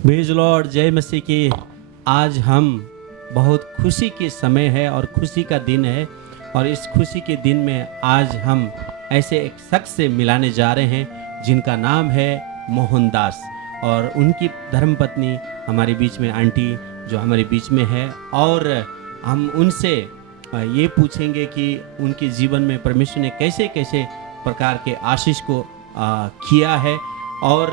Praise Lord, जय मसीह की। आज हम बहुत खुशी के समय है और खुशी का दिन है, और इस खुशी के दिन में आज हम ऐसे एक शख्स से मिलाने जा रहे हैं जिनका नाम है मोहनदास, और उनकी धर्मपत्नी हमारे बीच में आंटी जो हमारे बीच में है। और हम उनसे ये पूछेंगे कि उनके जीवन में परमेश्वर ने कैसे कैसे प्रकार के आशीष को किया है। और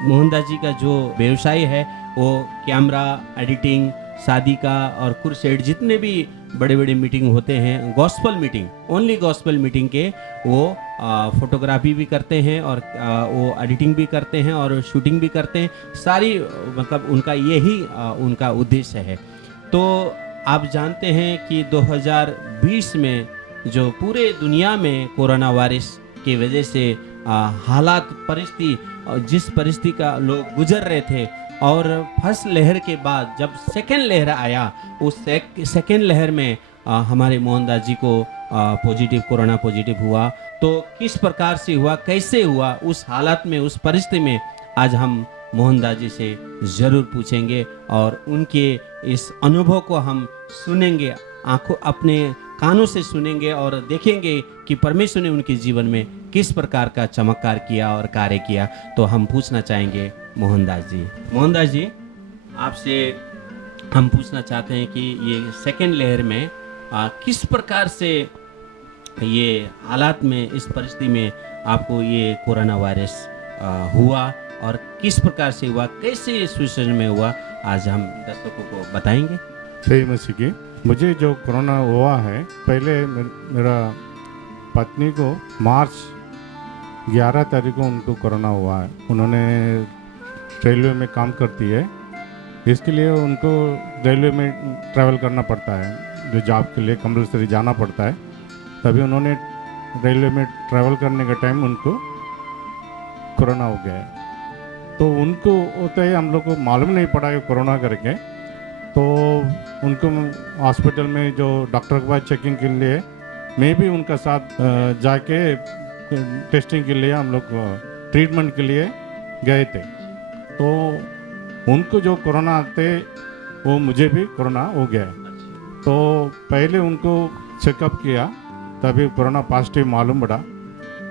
मोहनदास जी का जो व्यवसाय है वो कैमरा एडिटिंग, शादी का और क्रूसेड, जितने भी बड़े बड़े मीटिंग होते हैं, gospel meeting, only gospel meeting के वो फोटोग्राफी भी करते हैं और वो एडिटिंग भी करते हैं और शूटिंग भी करते हैं। सारी मतलब उनका यही उनका उद्देश्य है। तो आप जानते हैं कि 2020 में जो पूरे दुनिया में कोरोना वायरस की वजह से हालात परिस्थिति, जिस परिस्थिति का लोग गुजर रहे थे, और फर्स्ट लहर के बाद जब सेकेंड लहर आया, उस सेकेंड लहर में हमारे मोहनदास जी को पॉजिटिव, कोरोना पॉजिटिव हुआ। तो किस प्रकार से हुआ, कैसे हुआ, उस हालत में, उस परिस्थिति में आज हम मोहनदास जी से ज़रूर पूछेंगे और उनके इस अनुभव को हम सुनेंगे, आंखों अपने कानों से सुनेंगे और देखेंगे कि परमेश्वर ने उनके जीवन में किस प्रकार का चमत्कार किया और कार्य किया। तो हम पूछना चाहेंगे मोहनदास जी, आपसे हम पूछना चाहते हैं कि ये सेकेंड लहर में किस प्रकार से ये हालात में, इस परिस्थिति में आपको ये कोरोना वायरस हुआ और किस प्रकार से हुआ, कैसे सिचुएशन में हुआ, आज हम दर्शकों को बताएंगे। सही मसीह की। मुझे जो कोरोना हुआ है, पहले मेरा पत्नी को मार्च 11 तारीख को उनको कोरोना हुआ है। उन्होंने रेलवे में काम करती है, इसके लिए उनको रेलवे में ट्रैवल करना पड़ता है, जो जॉब के लिए कंपल्सरी जाना पड़ता है। तभी उन्होंने रेलवे में ट्रैवल करने का टाइम उनको कोरोना हो गया है। तो उनको होता है, हम लोग को मालूम नहीं पड़ा कि कोरोना करके। तो उनको हॉस्पिटल में जो डॉक्टर के पास चेकिंग के लिए मैं भी उनका साथ जाके टेस्टिंग के लिए हम लोग ट्रीटमेंट के लिए गए थे। तो उनको जो कोरोना आते वो मुझे भी कोरोना हो गया। तो पहले उनको चेकअप किया, तभी कोरोना पॉजिटिव मालूम पड़ा।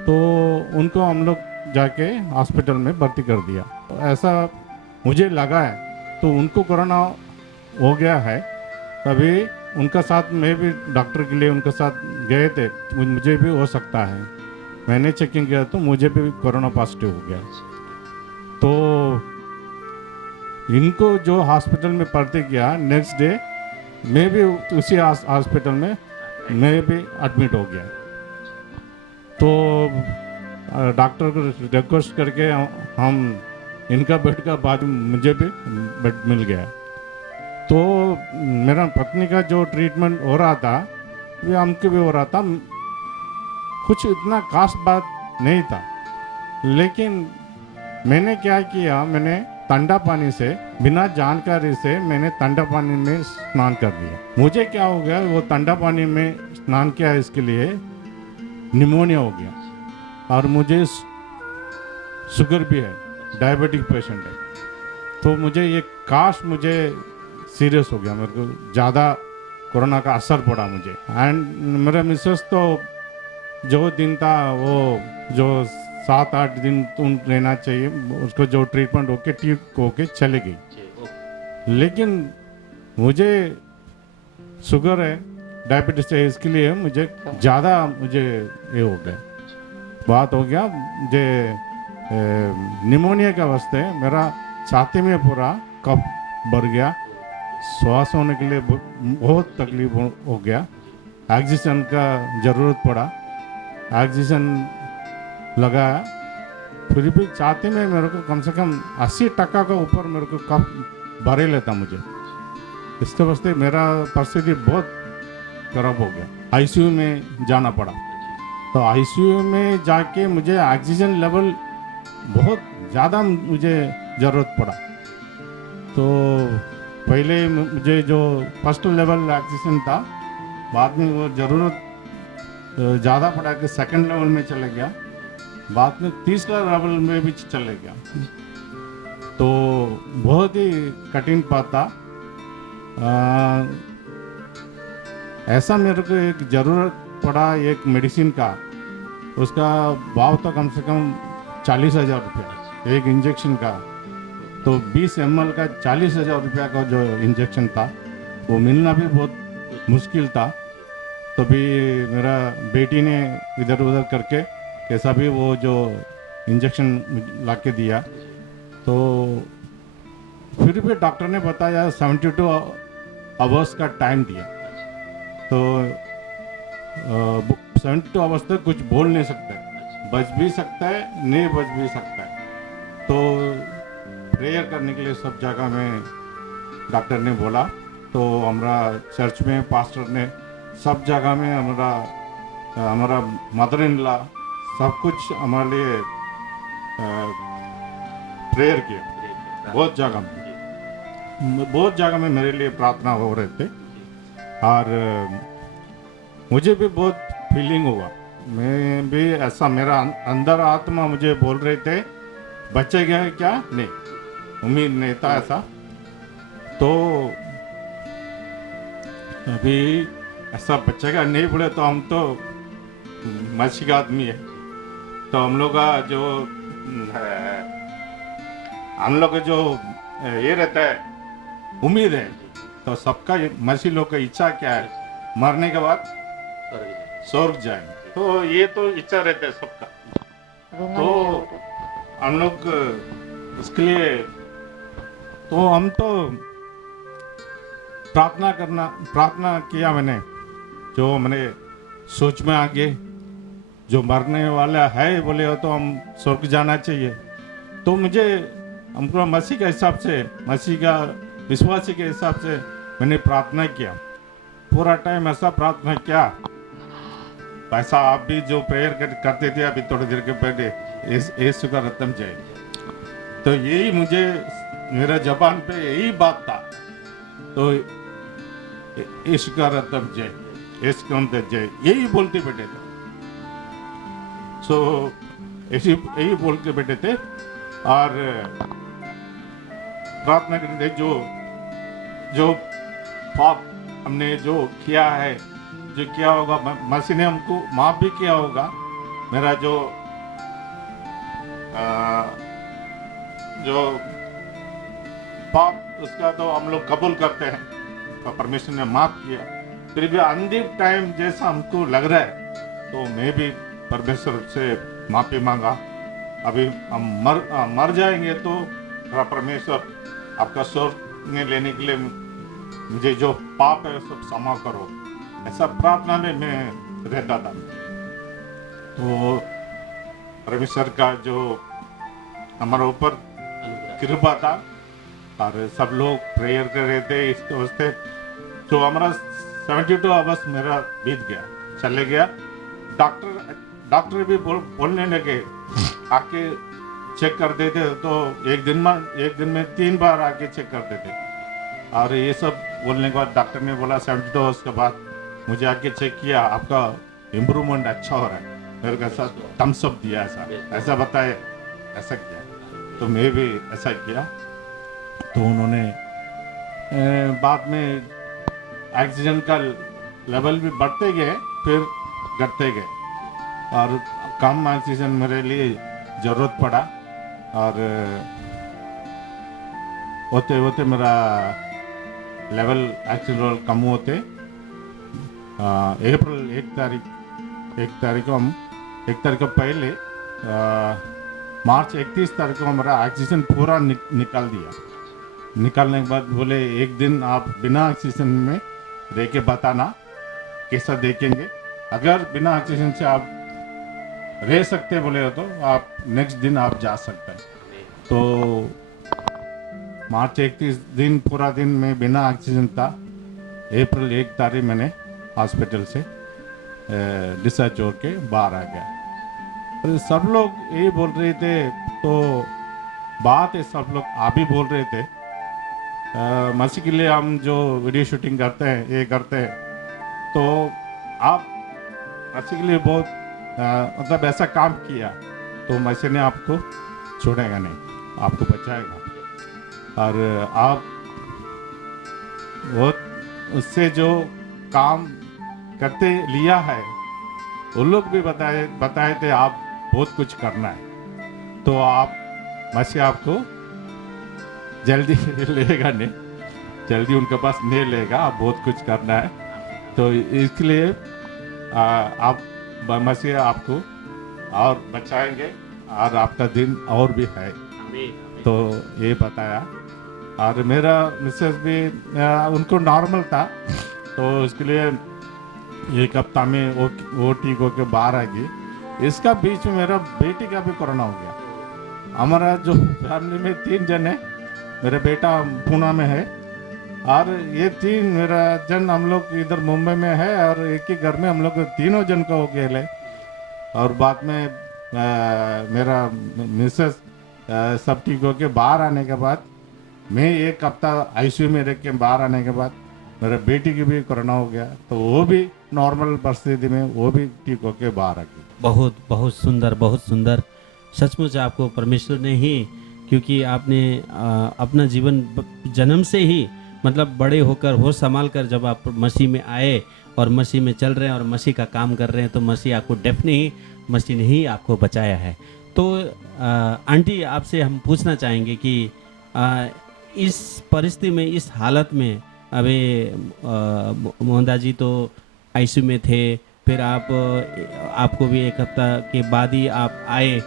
तो उनको हम लोग जाके हॉस्पिटल में भर्ती कर दिया। तो ऐसा मुझे लगा है, तो उनको कोरोना हो गया है, तभी उनका साथ मैं भी डॉक्टर के लिए उनके साथ गए थे, मुझे भी हो सकता है। मैंने चेकिंग किया तो मुझे भी कोरोना पॉजिटिव हो गया। तो इनको जो हॉस्पिटल में भर्ती किया, नेक्स्ट डे मैं भी उसी हॉस्पिटल में मैं भी एडमिट हो गया। तो डॉक्टर को रिक्वेस्ट करके हम इनका बेड का बाद मुझे भी बेड मिल गया। तो मेरा पत्नी का जो ट्रीटमेंट हो रहा था वो हमको भी हो रहा था, कुछ इतना खास बात नहीं था। लेकिन मैंने क्या किया, मैंने ठंडा पानी से, बिना जानकारी से मैंने ठंडा पानी में स्नान कर दिया। मुझे क्या हो गया, वो ठंडा पानी में स्नान किया, इसके लिए निमोनिया हो गया। और मुझे शुगर भी है, डायबिटिक पेशेंट है। तो मुझे ये काश मुझे सीरियस हो गया, मेरे को ज़्यादा कोरोना का असर पड़ा मुझे। एंड मेरा मिसेस तो जो दिन था वो जो 7-8 दिन तुम रहना चाहिए, उसको जो ट्रीटमेंट होके ठीक होके चले गई। लेकिन मुझे शुगर है, डायबिटीज है, इसके लिए मुझे ज़्यादा ये हो गया, बात हो गया। मुझे निमोनिया का वास्ते मेरा छाती में पूरा कफ भर गया, श्वास होने के लिए बहुत तकलीफ हो गया। ऑक्सीजन का ज़रूरत पड़ा, ऑक्सीजन लगाया, फिर भी छाती में मेरे को कम से कम 80% का ऊपर मेरे को कफ भरे लेता मुझे। इसके वास्ते मेरा परिस्थिति बहुत खराब हो गया, आईसीयू में जाना पड़ा। तो आईसीयू में जाके मुझे ऑक्सीजन लेवल बहुत ज़्यादा मुझे ज़रूरत पड़ा। तो पहले मुझे जो फर्स्ट लेवल ऑक्सीजन था, बाद में वो ज़रूरत ज़्यादा पड़ा कि सेकंड लेवल में चले गया, बाद में तीसरा लेवल में भी चले गया। तो बहुत ही कठिन बात था। ऐसा मेरे को एक ज़रूरत पड़ा एक मेडिसिन का, उसका भाव तो कम से कम 40,000 रुपया एक इंजेक्शन का। तो 20 ml का 40,000 रुपया का जो इंजेक्शन था वो मिलना भी बहुत मुश्किल था। तभी मेरा बेटी ने इधर उधर करके कैसा भी वो जो इंजेक्शन ला के दिया। तो फिर भी डॉक्टर ने बताया 72 आवर्स का टाइम दिया। तो 72 आवर्स तक कुछ बोल नहीं सकता है, बच भी सकता है नहीं बच भी सकता है। तो प्रेयर करने के लिए सब जगह में डॉक्टर ने बोला। तो हमारा चर्च में पास्टर ने सब जगह में हमारा मदर इन लॉ सब कुछ हमारे लिए प्रेयर किया। बहुत जगह में मेरे लिए प्रार्थना हो रहे थे। और मुझे भी बहुत फीलिंग हुआ। मैं भी ऐसा, मेरा अंदर आत्मा मुझे बोल रहे थे बचेगा क्या, नहीं उम्मीद नहीं था ऐसा। तो अभी ऐसा बचेगा नहीं बोले तो हम तो मसीह का आदमी है। तो हम लोग का जो ये रहता है उम्मीद है। तो सबका मसीह लोग का इच्छा क्या है, मरने के बाद स्वर्ग जाएंगे। तो ये तो इच्छा रहता है सबका। तो हम लोग इसके लिए तो हम तो प्रार्थना किया मैंने, जो मैंने सोच में आगे जो मरने वाला है बोले हो तो हम स्वर्ग जाना चाहिए। तो मुझे हमको मसीह के हिसाब से, मसीह का विश्वासी के हिसाब से मैंने प्रार्थना किया। पूरा टाइम ऐसा प्रार्थना किया। ऐसा आप भी जो प्रेयर करते थे अभी थोड़ी देर के पहले, यीशु का रत्न जय। तो यही मुझे मेरा जबान पे यही बात था। तो यीशु का रत्न जय, यीशु का रत्न जय, यही बोलते बैठे थे। सो यही बोल के बैठे थे और प्रार्थना करते थे। जो पाप हमने जो किया है, जो किया होगा, मसीह ने हमको माफ भी किया होगा। मेरा जो पाप उसका तो हम लोग कबूल करते हैं, तो परमेश्वर ने माफ किया। फिर भी अंतिम टाइम जैसा हमको लग रहा है तो मैं भी परमेश्वर से माफी मांगा। अभी हम मर जाएंगे तो परमेश्वर आपका स्वर्ग में लेने के लिए मुझे जो पाप है सब क्षमा करो, ऐसा प्रार्थना में मैं रहता था। तो परमेश्वर का जो हमारे ऊपर कृपा था और सब लोग प्रेयर कर रहे थे इसके वास्ते। तो हमारा 72 आवर्स मेरा बीत गया, चले गया। डॉक्टर भी बोलने लगे, आके चेक करते थे। तो एक दिन में 3 बार आके चेक करते थे। और ये सब बोलने के बाद डॉक्टर ने बोला 72 आवर्स के बाद मुझे आके चेक किया, आपका इम्प्रूवमेंट अच्छा हो रहा है। मेरे को ऐसा थम्स अप दिया, ऐसा बताया, ऐसा किया। तो मैं भी ऐसा किया। तो उन्होंने बाद में ऑक्सीजन का लेवल भी बढ़ते गए, फिर घटते गए और कम ऑक्सीजन मेरे लिए ज़रूरत पड़ा। और होते होते मेरा लेवल ऑक्सीजन लेवल कम होते अप्रैल 1 तारीख को पहले मार्च 31 तारीख को हमारा ऑक्सीजन पूरा निकाल दिया। निकालने के बाद बोले एक दिन आप बिना ऑक्सीजन में रह के बताना कैसा देखेंगे। अगर बिना ऑक्सीजन से आप रह सकते बोले हो तो आप नेक्स्ट दिन आप जा सकते हैं। तो मार्च 31 दिन पूरा दिन में बिना ऑक्सीजन था। अप्रैल 1 तारीख मैंने हॉस्पिटल से डिस्चार्ज हो के बाहर आ गया। तो सब लोग यही बोल रहे थे। तो बात है, सब लोग आप ही बोल रहे थे मसीह के लिए हम जो वीडियो शूटिंग करते हैं, ये करते हैं, तो आप मसीह के लिए बहुत मतलब ऐसा काम किया तो मसीह ने आपको छोड़ेगा नहीं, आपको बचाएगा। और आप वो उससे जो काम करते लिया है वो लोग भी बताए थे आप बहुत कुछ करना है, तो आप मसीह आपको जल्दी लेगा नहीं, जल्दी उनके पास नहीं लेगा, आप बहुत कुछ करना है। तो इसलिए आप मसीह आपको और बचाएंगे और आपका दिन और भी है, तो ये बताया। और मेरा मिसेस भी उनको नॉर्मल था, तो उसके लिए एक हफ्ता में वो ठीक होके बाहर आ गई। इसका बीच में मेरा बेटी का भी कोरोना हो गया। हमारा जो फैमिली में 3 जन है, मेरा बेटा पुणे में है और ये 3 मेरा जन हम लोग इधर मुंबई में है, और एक ही घर में हम लोग तीनों जन का हो गया है। और बाद में मेरा मिसेस सब ठीक होके बाहर आने के बाद, मैं एक हफ्ता आईसीयू में रह के बाहर आने के बाद मेरे बेटी की भी कोरोना हो गया, तो वो भी नॉर्मल परिस्थिति में वो भी ठीक होके बाहर आ गई। बहुत बहुत सुंदर, बहुत सुंदर। सचमुच आपको परमेश्वर ने ही, क्योंकि आपने अपना जीवन जन्म से ही मतलब बड़े होकर होश संभाल कर जब आप मसीह में आए और मसीह में चल रहे हैं और मसीह का काम कर रहे हैं, तो मसीह आपको डेफिनेटली मसीह ने ही आपको बचाया है। तो आंटी आपसे हम पूछना चाहेंगे कि इस परिस्थिति में, इस हालत में, अभी मोहनदास जी तो आईसीयू में थे, फिर आपको भी एक हफ्ता के बाद ही आप आए,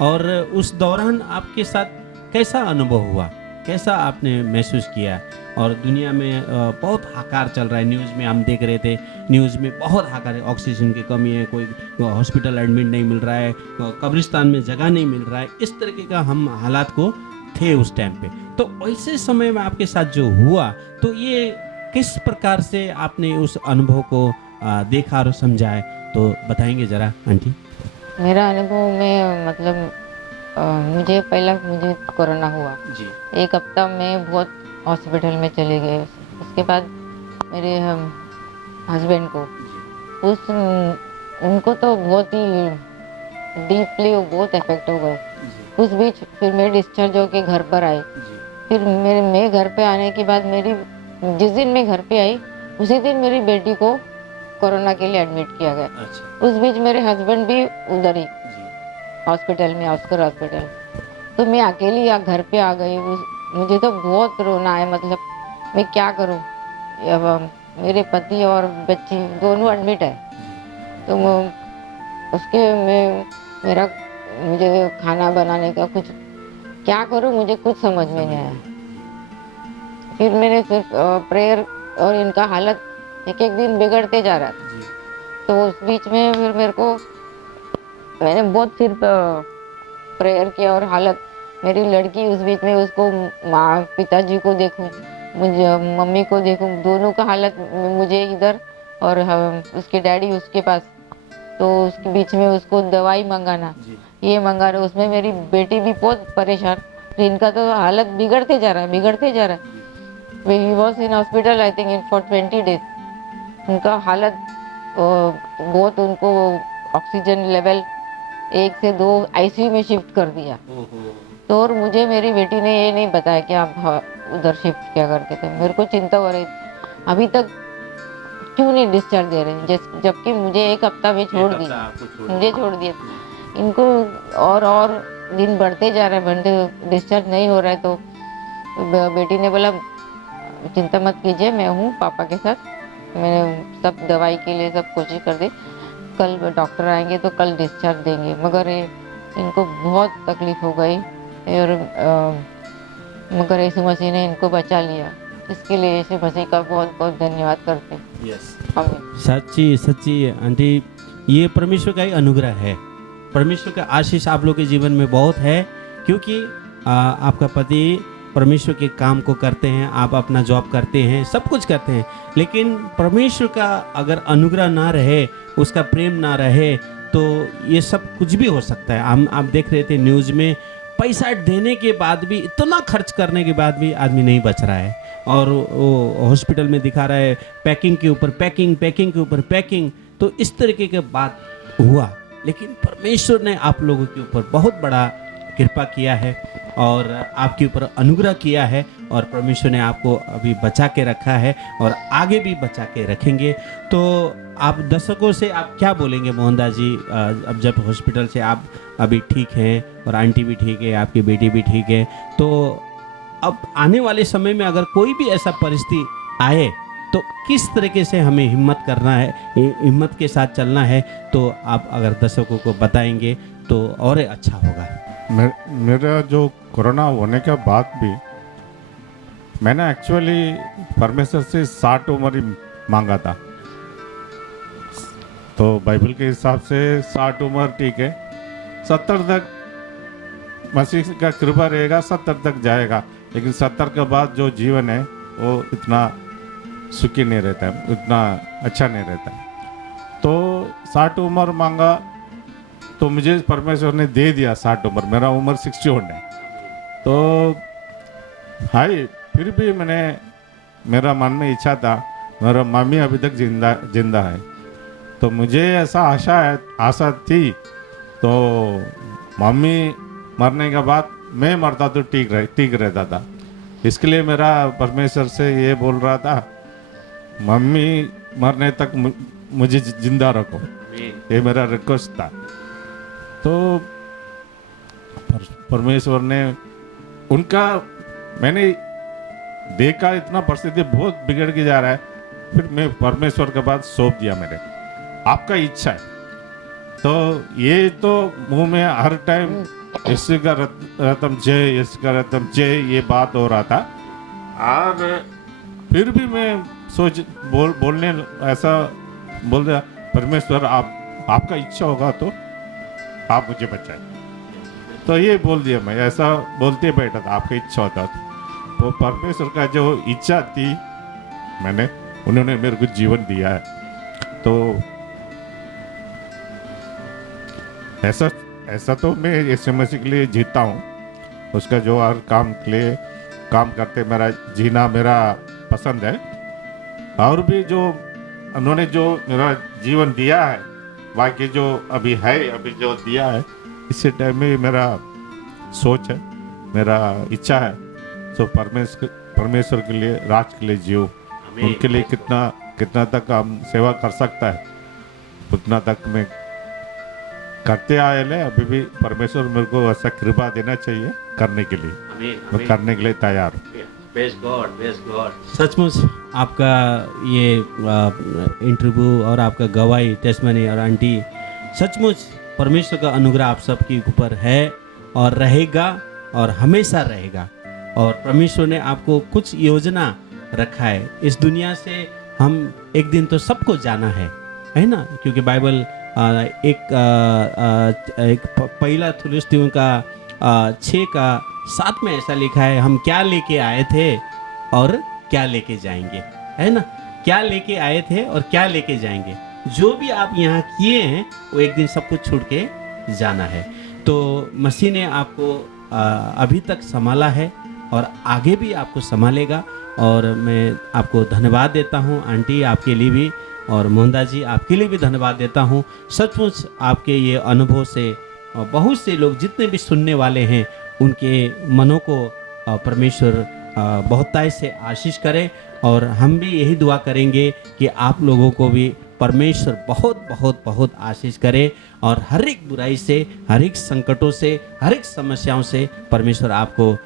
और उस दौरान आपके साथ कैसा अनुभव हुआ, कैसा आपने महसूस किया? और दुनिया में बहुत हाकार चल रहा है, न्यूज़ में हम देख रहे थे, न्यूज़ में बहुत हाकार है, ऑक्सीजन की कमी है, कोई हॉस्पिटल एडमिट नहीं मिल रहा है, कब्रिस्तान में जगह नहीं मिल रहा है, इस तरीके का हम हालात को थे उस टाइम पे। तो ऐसे समय में आपके साथ जो हुआ, तो ये किस प्रकार से आपने उस अनुभव को देखा और समझा है, तो बताएंगे ज़रा आंटी। मेरा अनुभव में मतलब मुझे कोरोना हुआ जी। एक हफ्ता में बहुत हॉस्पिटल में चले गए। उसके बाद मेरे हस्बैंड को उनको तो बहुत ही डीपली बहुत इफेक्ट हो गए। उस बीच फिर मैं डिस्चार्ज होके घर पर आई। फिर मैं घर पे आने के बाद जिस दिन मैं घर पे आई उसी दिन मेरी बेटी को कोरोना के लिए एडमिट किया गया। अच्छा। उस बीच मेरे हस्बैंड भी उधर ही हॉस्पिटल में, ऑस्कर हॉस्पिटल। तो मैं अकेली घर पे आ गई। मुझे तो बहुत रोना आया, मतलब मैं क्या करूं। अब मेरे पति और बच्ची दोनों एडमिट है, तो मुझे खाना बनाने का कुछ क्या करूं, मुझे कुछ समझ में नहीं आया। फिर मैंने सिर्फ प्रेयर, और इनका हालत एक एक दिन बिगड़ते जा रहा था। तो उस बीच में फिर मैंने बहुत फिर प्रेयर किया, और हालत मेरी लड़की उस बीच में, उसको माँ पिताजी को देखूं, मुझे मम्मी को देखूं, दोनों का हालत, मुझे इधर और उसके डैडी उसके पास। तो उसके बीच में उसको दवाई मंगाना, ये मंगा रहे, उसमें मेरी बेटी भी बहुत परेशान। इनका तो हालत बिगड़ते जा रहा है। He was in hospital I think for 20 days। उनका हालत बहुत, उनको ऑक्सीजन लेवल 1 से 2 आईसीयू में शिफ्ट कर दिया। तो और मुझे मेरी बेटी ने ये नहीं बताया कि आप उधर शिफ्ट क्या करके थे। मेरे को चिंता हो रही, अभी तक क्यों नहीं डिस्चार्ज दे रहे, जबकि मुझे एक हफ्ता में छोड़ दिया। इनको और दिन बढ़ते जा रहे हैं, डिस्चार्ज नहीं हो रहा है। तो बेटी ने बोला चिंता मत कीजिए, मैं हूँ पापा के साथ, मैंने सब दवाई के लिए सब कोशिश कर दी, कल डॉक्टर आएंगे तो कल डिस्चार्ज देंगे। मगर इनको बहुत तकलीफ हो गई, और मगर यीशु मसीह ने इनको बचा लिया। इसके लिए यीशु मसीह का बहुत बहुत धन्यवाद करते हैं। सच्ची सच्ची आंटी, ये परमेश्वर का ही अनुग्रह है, परमेश्वर का आशीष आप लोग के जीवन में बहुत है, क्योंकि आपका पति परमेश्वर के काम को करते हैं, आप अपना जॉब करते हैं, सब कुछ करते हैं, लेकिन परमेश्वर का अगर अनुग्रह ना रहे, उसका प्रेम ना रहे, तो ये सब कुछ भी हो सकता है। आप देख रहे थे न्यूज़ में, पैसा देने के बाद भी, इतना खर्च करने के बाद भी आदमी नहीं बच रहा है, और वो हॉस्पिटल में दिखा रहा है पैकिंग के ऊपर पैकिंग। तो इस तरीके के बात हुआ, लेकिन परमेश्वर ने आप लोगों के ऊपर बहुत बड़ा कृपा किया है। और आपके ऊपर अनुग्रह किया है और परमेश्वर ने आपको अभी बचा के रखा है और आगे भी बचा के रखेंगे। तो आप दर्शकों से आप क्या बोलेंगे मोहनदास जी? अब जब हॉस्पिटल से आप अभी ठीक हैं और आंटी भी ठीक है, आपकी बेटी भी ठीक है, तो अब आने वाले समय में अगर कोई भी ऐसा परिस्थिति आए तो किस तरीके से हमें हिम्मत करना है, हिम्मत के साथ चलना है, तो आप अगर दर्शकों को बताएंगे तो और अच्छा होगा। मेरा जो कोरोना होने के बाद भी मैंने एक्चुअली परमेश्वर से 60 उम्र ही मांगा था। तो बाइबल के हिसाब से 60 उम्र ठीक है, 70 तक मसीह का कृपा रहेगा, 70 तक जाएगा। लेकिन 70 के बाद जो जीवन है वो इतना सुखी नहीं रहता है, उतना अच्छा नहीं रहता है। तो 60 उम्र मांगा तो मुझे परमेश्वर ने दे दिया 60 उम्र। मेरा उम्र 61 है। तो हाय फिर भी मेरा मन में इच्छा था, मेरा मम्मी अभी तक जिंदा है, तो मुझे ऐसा आशा थी। तो मम्मी मरने के बाद मैं मरता तो ठीक रहता था। इसके लिए मेरा परमेश्वर से ये बोल रहा था, मम्मी मरने तक मुझे जिंदा रखो, ये मेरा रिक्वेस्ट था। तो परमेश्वर ने उनका, मैंने देखा इतना परिस्थिति बहुत बिगड़ के जा रहा है, फिर मैं परमेश्वर के बाद सौंप दिया, मेरे आपका इच्छा है। तो ये तो मुंह में हर टाइम यीशु का रत्न जय, यीशु का रत्न जय, ये बात हो रहा था। और फिर भी मैं बोलने ऐसा बोल दिया, परमेश्वर आपका इच्छा होगा तो आप मुझे बचाए। तो ये बोल दिया, मैं ऐसा बोलते बैठा था, आपका इच्छा होता तो परमेश्वर का जो इच्छा थी उन्होंने मेरे को जीवन दिया है। तो ऐसा तो मैं यीशु मसीह के लिए जीता हूँ, उसका जो हर काम के लिए काम करते मेरा जीना मेरा पसंद है। और भी जो उन्होंने जो मेरा जीवन दिया है, बाकी जो अभी जो दिया है, इसी टाइम में मेरा सोच है, मेरा इच्छा है, तो परमेश्वर के लिए, राज के लिए जियो। उनके लिए कितना तक हम सेवा कर सकता है उतना तक मैं करते आए ले। अभी भी परमेश्वर मेरे को ऐसा कृपा देना चाहिए करने के लिए, मैं करने के लिए तैयार हूँ। सचमुच आपका ये इंटरव्यू और आपका गवाही, टेस्टमनी और आंटी, सचमुच परमेश्वर का अनुग्रह आप सबके ऊपर है और रहेगा और हमेशा रहेगा। और परमेश्वर ने आपको कुछ योजना रखा है। इस दुनिया से हम एक दिन तो सबको जाना है ना? क्योंकि बाइबल एक पहला थिस्सलुनीकियों का 6:7 में ऐसा लिखा है, हम क्या लेके आए थे और क्या लेके जाएंगे, है ना? क्या लेके आए थे और क्या लेके जाएंगे। जो भी आप यहाँ किए हैं वो एक दिन सब कुछ छोड़ के जाना है। तो मसीह ने आपको अभी तक संभाला है और आगे भी आपको संभालेगा। और मैं आपको धन्यवाद देता हूँ आंटी, आपके लिए भी, और मोहनदास जी आपके लिए भी धन्यवाद देता हूँ। सचमुच आपके ये अनुभव से बहुत से लोग जितने भी सुनने वाले हैं उनके मनों को परमेश्वर बहुतायत से आशीष करे। और हम भी यही दुआ करेंगे कि आप लोगों को भी परमेश्वर बहुत बहुत बहुत आशीष करे और हर एक बुराई से, हर एक संकटों से, हर एक समस्याओं से परमेश्वर आपको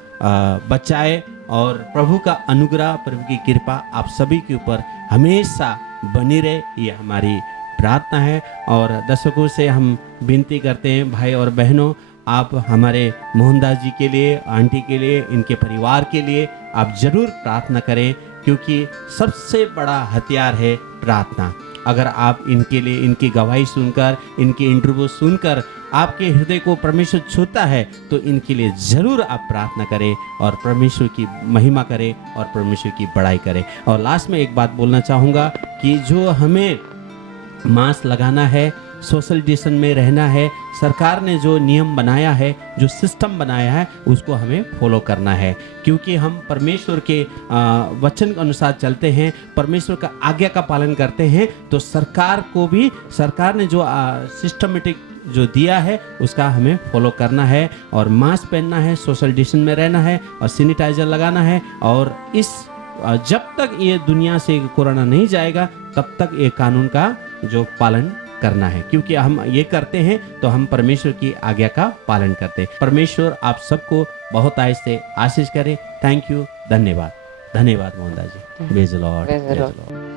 बचाए। और प्रभु का अनुग्रह, प्रभु की कृपा आप सभी के ऊपर हमेशा बनी रहे, ये हमारी प्रार्थना है। और दर्शकों से हम विनती करते हैं, भाई और बहनों, आप हमारे मोहनदास जी के लिए, आंटी के लिए, इनके परिवार के लिए आप जरूर प्रार्थना करें, क्योंकि सबसे बड़ा हथियार है प्रार्थना। अगर आप इनके लिए, इनकी गवाही सुनकर, इनकी इंटरव्यू सुनकर आपके हृदय को परमेश्वर छूता है, तो इनके लिए जरूर आप प्रार्थना करें और परमेश्वर की महिमा करें और परमेश्वर की बड़ाई करें। और लास्ट में एक बात बोलना चाहूँगा कि जो हमें मास्क लगाना है, सोशल डिस्टेंस में रहना है, सरकार ने जो नियम बनाया है, जो सिस्टम बनाया है, उसको हमें फॉलो करना है। क्योंकि हम परमेश्वर के वचन के अनुसार चलते हैं, परमेश्वर का आज्ञा का पालन करते हैं, तो सरकार को भी, सरकार ने जो सिस्टमेटिक जो दिया है उसका हमें फॉलो करना है और मास्क पहनना है, सोशल डिस्टेंस में रहना है और सैनिटाइजर लगाना है। और इस जब तक ये दुनिया से कोरोना नहीं जाएगा तब तक ये कानून का जो पालन करना है, क्योंकि हम ये करते हैं तो हम परमेश्वर की आज्ञा का पालन करते हैं। परमेश्वर आप सबको बहुत आय से आशीष करे। थैंक यू, धन्यवाद। धन्यवाद Mohandas ji. Praise the lord, Praise the praise the Lord. Lord.